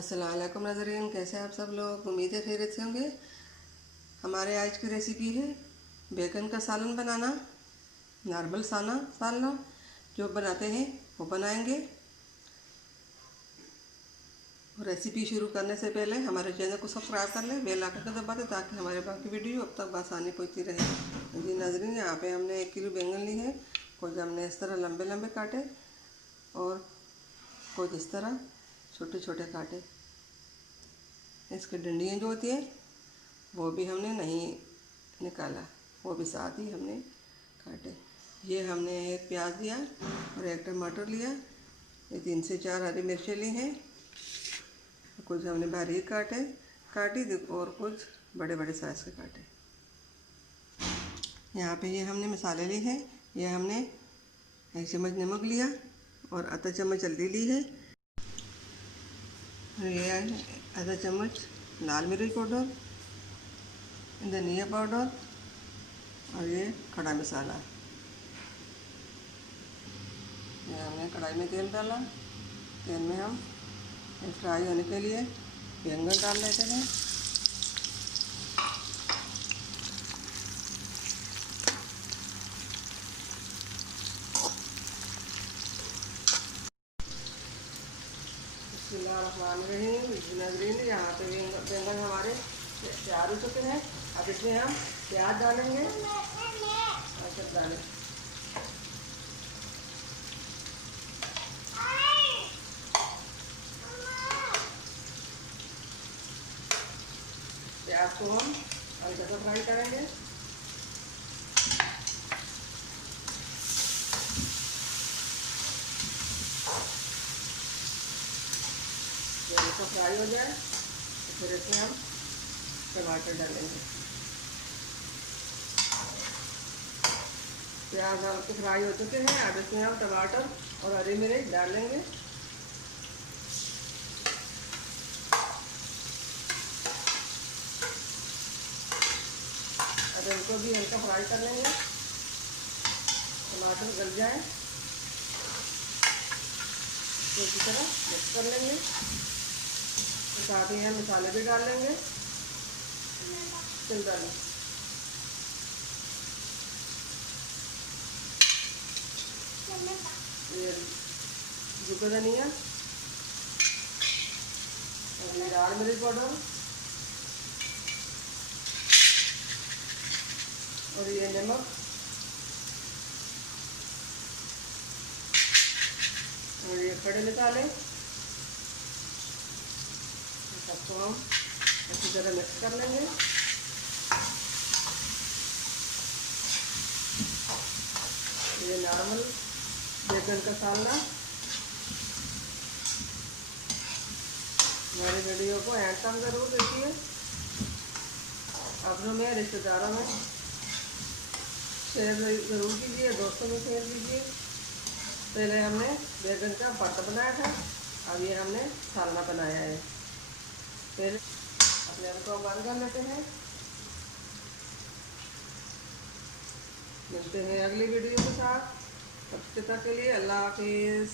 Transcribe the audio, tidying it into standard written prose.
अस्सलाम वालेकुम नाज़रीन, कैसे हैं आप सब लोग। उम्मीद है खैरियत से होंगे। हमारे आज की रेसिपी है बैगन का सालन बनाना। नॉर्मल सालन जो बनाते हैं वो बनाएंगे। रेसिपी शुरू करने से पहले हमारे चैनल को सब्सक्राइब कर लें, बेल आइकन को दबा दें ताकि हमारे बाकी वीडियो अब तक आसानी पहुँचती रहे। जी नाज़रीन, यहाँ पे हमने 1 किलो बैंगन ली है। कुछ हमने इस तरह लंबे लंबे काटे और कुछ इस तरह छोटे छोटे काटे। इसकी डंडियाँ जो होती है वो भी हमने नहीं निकाला, वो भी साथ ही हमने काटे। ये हमने 1 प्याज लिया और 1 टमाटर लिया। ये 3 से 4 हरी मिर्चें ली हैं। कुछ हमने बारीक काटी और कुछ बड़े बड़े साइज़ के काटे। यहाँ पे ये हमने मसाले लिए हैं। ये हमने 1 चम्मच नमक लिया और आधा चम्मच हल्दी ली है। ये आधा चम्मच लाल मिर्च पाउडर, धनिया पाउडर और ये खड़ा मसाला। ये हमने कढ़ाई में तेल डाला। तेल में हम फ्राई होने के लिए बैंगन डाल लेते हैं। नाज़रीन, यहाँ पे बैंगन हमारे तैयार हो चुके हैं। अब इसमें हम प्याज डालेंगे और सब डालें। प्याज को हम हल्का सा फ्राई करेंगे। जब इसको फ्राई हो जाए तो फिर इसमें हम टमाटर डालेंगे। प्याज हल्के फ्राई हो चुके हैं। अब इसमें हम टमाटर और हरी मिर्च डालेंगे। अब इनको भी हल्का फ्राई कर लेंगे। टमाटर गल जाए तो इसी तरह मिक्स कर लेंगे। साथ ही हम मसाले भी डाल लेंगे। चल डालें। ये सूखा धनिया और ये लाल मिर्च पाउडर और ये नमक और ये खड़े मसाले, सबको हम अच्छी तरह मिक्स कर लेंगे। ये नॉर्मल बैगन का सालना। हमारे वीडियो को एंड तक ज़रूर देखिए। अपनों में, रिश्तेदारों में शेयर ज़रूर कीजिए, दोस्तों में शेयर कीजिए। पहले हमने बैगन का भरता बनाया था, अब ये हमने सालना बनाया है। फिर अपने को बंद कर लेते हैं। मिलते हैं अगली वीडियो के साथ। तब तक के लिए अल्लाह हाफिज़।